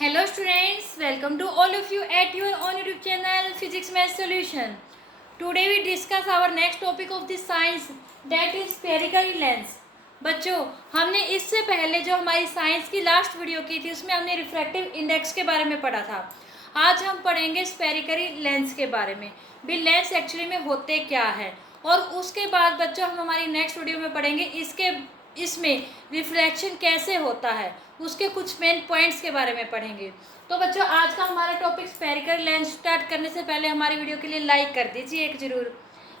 Hello students, welcome to all of you at your own YouTube channel Physics Math Solution. Today we discuss our next topic of the science that is spherical lens. बच्चों, हमने इससे पहले जो हमारी science की last video की थी उसमें हमने रिफ्रैक्टिव इंडेक्स के बारे में पढ़ा था। आज हम पढ़ेंगे स्फेरिकल लेंस के बारे में भी लेंस एक्चुअली में होते क्या है। और उसके बाद बच्चों हम हमारी नेक्स्ट वीडियो में पढ़ेंगे इसमें रिफ्लेक्शन कैसे होता है, उसके कुछ मेन पॉइंट्स के बारे में पढ़ेंगे। तो बच्चों आज का हमारा टॉपिक स्फेरिकल लेंस स्टार्ट करने से पहले हमारी वीडियो के लिए लाइक कर दीजिए एक जरूर।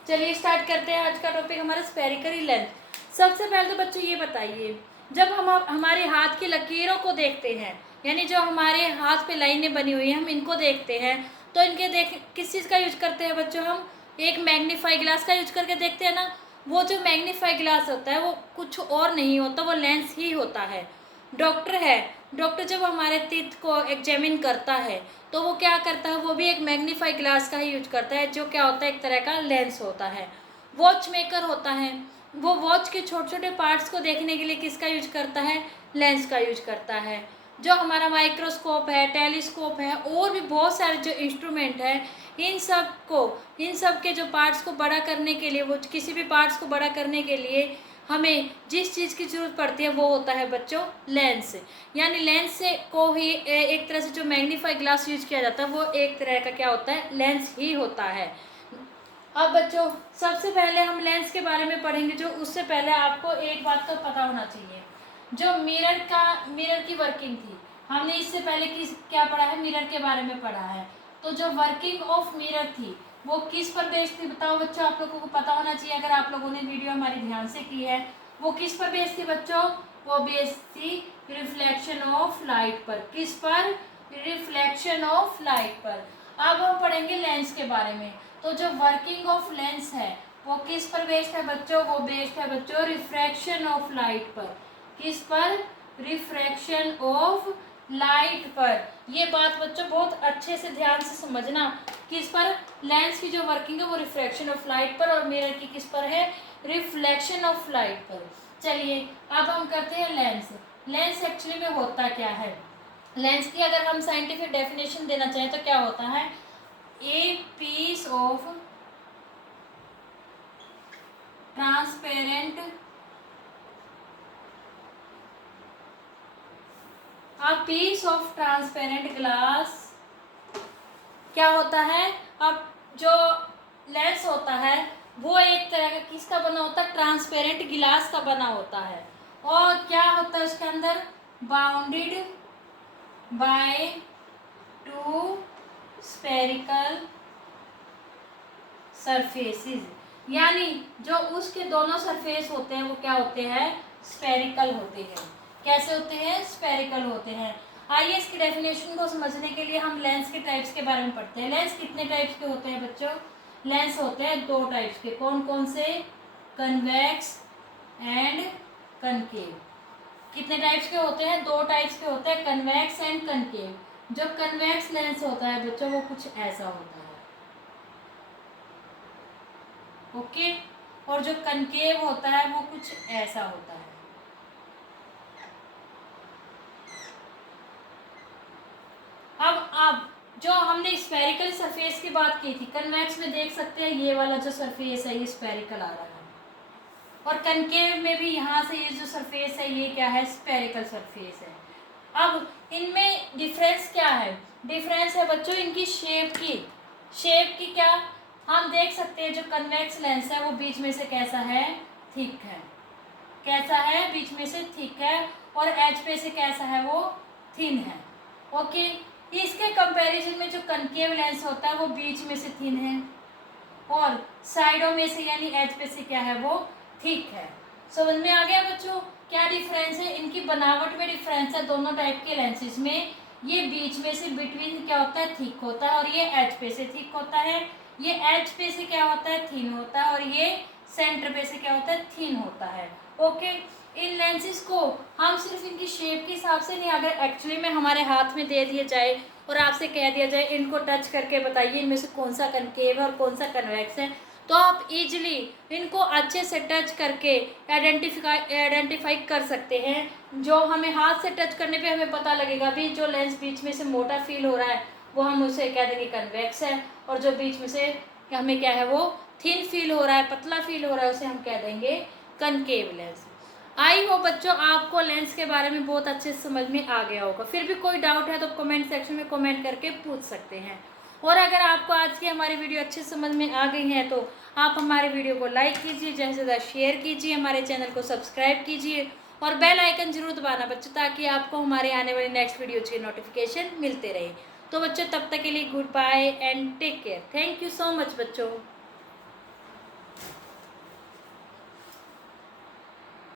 चलिए स्टार्ट करते हैं आज का टॉपिक हमारा स्फेरिकल लेंस। सबसे पहले तो बच्चों ये बताइए, जब हम हमारे हाथ की लकीरों को देखते हैं, यानी जो हमारे हाथ पे लाइनें बनी हुई हैं, हम इनको देखते हैं तो इनके किस चीज़ का यूज करते हैं बच्चों? हम एक मैग्नीफाई ग्लास का यूज करके देखते हैं ना। वो जो मैग्नीफाई ग्लास होता है वो कुछ और नहीं होता, वो लेंस ही होता है। डॉक्टर जब हमारे टीथ को एग्जामिन करता है तो वो क्या करता है, वो भी एक मैग्नीफाई ग्लास का ही यूज करता है, जो क्या होता है एक तरह का लेंस होता है। वॉच मेकर होता है, वो वॉच के छोटे छोटे पार्ट्स को देखने के लिए किसका यूज करता है? लेंस का यूज करता है। जो हमारा माइक्रोस्कोप है, टेलीस्कोप है और भी बहुत सारे जो इंस्ट्रूमेंट है, इन सब के जो पार्ट्स को बड़ा करने के लिए, वो किसी भी पार्ट्स को बड़ा करने के लिए हमें जिस चीज़ की ज़रूरत पड़ती है वो होता है बच्चों लेंस। यानी लेंस से को ही एक तरह से जो मैग्नीफाई ग्लास यूज किया जाता है वो एक तरह का क्या होता है? लेंस ही होता है। अब बच्चों सबसे पहले हम लेंस के बारे में पढ़ेंगे, जो उससे पहले आपको एक बात का पता होना चाहिए। जो मिरर की वर्किंग थी, हमने इससे पहले क्या पढ़ा है? मिरर के बारे में पढ़ा है। तो जो वर्किंग ऑफ मिरर थी वो किस पर बेस्ड थी? बताओ बच्चों, आप लोगों को पता होना चाहिए अगर आप लोगों ने वीडियो हमारी ध्यान से की है। वो किस पर बेस्ड थी बच्चों? वो बेस्ड थी रिफ्लेक्शन ऑफ लाइट पर। किस पर? रिफ्लेक्शन ऑफ लाइट पर। अब हम पढ़ेंगे लेंस के बारे में। तो जो वर्किंग ऑफ लेंस है वो किस पर बेस्ड है बच्चों? वो बेस्ड है बच्चों रिफ्रैक्शन ऑफ लाइट पर। किस पर? रिफ्रैक्शन ऑफ लाइट पर। ये बात बच्चों बहुत अच्छे से ध्यान से समझना। किस पर? लेंस की जो वर्किंग है वो रिफ्रैक्शन ऑफ लाइट पर, और मिरर की किस पर है? रिफ्लेक्शन ऑफ लाइट पर। चलिए अब हम करते हैं लेंस। लेंस एक्चुअली में होता क्या है? लेंस की अगर हम साइंटिफिक डेफिनेशन देना चाहें तो क्या होता है? A piece of transparent piece of transparent glass क्या होता है? अब जो लेंस होता है वो एक तरह का किसका बना होता है? ट्रांसपेरेंट गिलास का बना होता है। और क्या होता है उसके अंदर? Bounded by two spherical surfaces, यानी जो उसके दोनों सरफेस होते हैं वो क्या होते हैं? स्फेरिकल होते हैं। कैसे होते हैं? स्फेरिकल होते हैं। आइए इसकी डेफिनेशन को समझने के लिए हम लेंस के टाइप्स के बारे में पढ़ते हैं। लेंस कितने टाइप्स के होते हैं बच्चों? लेंस होते हैं दो टाइप्स के। कौन कौन से? Convex and concave. कितने टाइप्स के होते हैं? दो टाइप्स के होते हैं, कन्वेक्स एंड कनकेव। जो कन्वेक्स लेंस होता है बच्चों वो कुछ ऐसा होता है, ओके। और जो कनकेव होता है वो कुछ ऐसा होता है। अब जो हमने स्फेरिकल सरफेस की बात की थी, कन्वेक्स में देख सकते हैं ये वाला जो सरफेस है ये स्फेरिकल आ रहा है, और कनकेव में भी यहाँ से ये जो सरफेस है ये क्या है? स्फेरिकल सरफेस है। अब इनमें डिफरेंस क्या है? डिफरेंस है बच्चों इनकी शेप की क्या हम देख सकते हैं। जो कन्वेक्स लेंस है वो बीच में से कैसा है? थिक है। कैसा है? बीच में से थिक है। और एज पे से कैसा है? वो थिन है, ओके। इसके कंपैरिजन में जो कनकेव लेंस होता है वो बीच में से थिन है और साइडों में से यानी एज पे से क्या है? वो थिक है। समझ में आ गया बच्चों क्या डिफरेंस है? इनकी बनावट में डिफरेंस है दोनों टाइप के लेंसेज में। ये बीच में से बिटवीन क्या होता है? थिक होता है, और ये एज पे से थिक होता है। ये एज पे से क्या होता है? थिन होता है, और ये सेंटर पे से क्या होता है? थिन होता है, ओके। इन लेंसेज को हम सिर्फ इनकी शेप के हिसाब से नहीं, अगर एक्चुअली में हमारे हाथ में दे दिए जाए और आपसे कह दिया जाए इनको टच करके बताइए इनमें से कौन सा कनकेव है और कौन सा कन्वेक्स है, तो आप इजीली इनको अच्छे से टच करके आइडेंटिफाई कर सकते हैं। जो हमें हाथ से टच करने पे हमें पता लगेगा भी जो लेंस बीच में से मोटा फील हो रहा है वो हम उसे कह देंगे कन्वेक्स है, और जो बीच में से हमें क्या है वो थिन फील हो रहा है, पतला फील हो रहा है, उसे हम कह देंगे कनकेव लेंस। आई होप बच्चों आपको लेंस के बारे में बहुत अच्छे से समझ में आ गया होगा। फिर भी कोई डाउट है तो कमेंट सेक्शन में कमेंट करके पूछ सकते हैं। और अगर आपको आज की हमारी वीडियो अच्छे समझ में आ गई है तो आप हमारे वीडियो को लाइक कीजिए, ज़्यादा से ज़्यादा शेयर कीजिए, हमारे चैनल को सब्सक्राइब कीजिए और बेल आइकन जरूर दबाना बच्चों, ताकि आपको हमारे आने वाली नेक्स्ट वीडियो की नोटिफिकेशन मिलते रहे। तो बच्चों तब तक के लिए goodbye and take care. Thank you so much बच्चों।